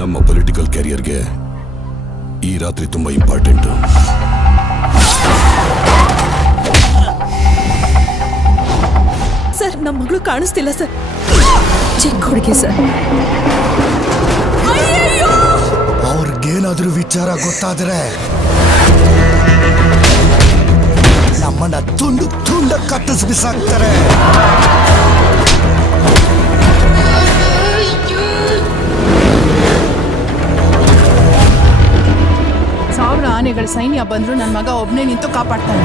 ನಮ್ಮ ಪೊಲಿಟಿಕಲ್ ಕ್ಯಾರಿಯರ್ಗೆ ಈ ರಾತ್ರಿ ತುಂಬಾ ಇಂಪಾರ್ಟೆಂಟ್. ಸರ್, ನಮ್ಮ ಮಗಳು ಕಾಣಿಸ್ತಿಲ್ಲ ಸರ್. ಚಿಕ್ಕ ಹುಡುಗಿ ಸರ್. ಅವ್ರಿಗೇನಾದ್ರೂ ವಿಚಾರ ಗೊತ್ತಾದ್ರೆ ನಮ್ಮನ್ನ ತುಂಡು ತುಂಡ ಕಟ್ಟಿಸಿ ಬಿಸಾಕ್ತಾರೆ. ಸಾವಿರ ಆನೆಗಳ ಸೈನ್ಯ ಬಂದ್ರು ನನ್ನ ಮಗ ಒಬ್ನೇ ನಿಂತು ಕಾಪಾಡ್ತಾನೆ.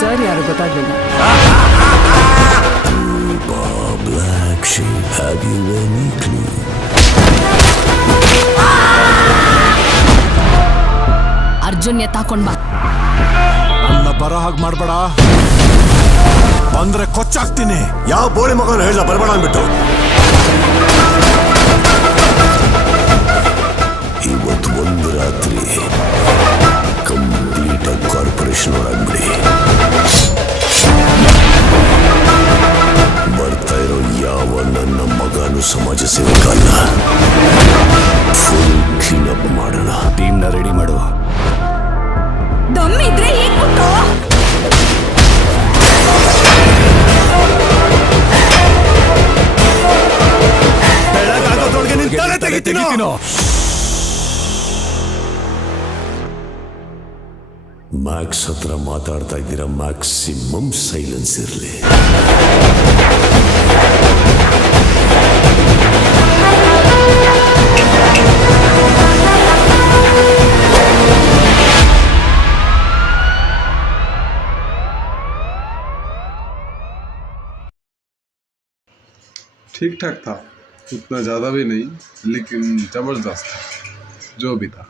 ಸರ್ ಯಾರು ಗೊತ್ತಾಗ್ಲಿಲ್ಲ. ಅರ್ಜುನ್ ಎತ್ತಾಕೊಂಡ್ ಬಾ. ನನ್ನ ಬರೋ ಹಾಗೆ ಮಾಡ್ಬೇಡ, ಬಂದ್ರೆ ಕೊಚ್ಚಾಕ್ತೀನಿ. ಯಾವ ಬೋಳಿ ಮಗನ ಹೇಳ ಬರಬೇಡ ಅಂದ್ಬಿಟ್ಟು. ಇವತ್ತು ಒಂದು ರಾತ್ರಿ ಕಂಪ್ಲೀಟ್ ಆಗಿ ಕಾರ್ಪೊರೇಷನ್ ಒಳಗ್ಬಿಡಿ. ಬರ್ತಾ ಇರೋ ಯಾವ ನನ್ನ ಮಗನು ಸಮಾಜ ಸೇವಕ ಅಲ್ಲ. ಫುಲ್ ಕ್ಲೀನ್ ಅಪ್ ಮಾಡೋಣ. ಟೀಮ್ನ ರೆಡಿ ಮಾಡು. ದಮ್ಮಿದ್ರೆ ಈಗ ಬಿಟ್ಟು ಬೆಳಗಾಗೋದ್ರೊಳಗೆ ನಿನ್ ತಲೆ ತೆಗಿತೀನೋ. ಮ್ಯಾಕ್ಸ್ ಹತ್ರ ಮಾತಾಡ್ತಾ ಇದ್ದೀರಾ, ಮ್ಯಾಕ್ಸಿಮಮ್ ಸೈಲೆನ್ಸ್ ಇರಲಿ. ठीक ठाक था, उतना ज़्यादा भी नहीं लेकिन ज़बरदस्त था जो भी था.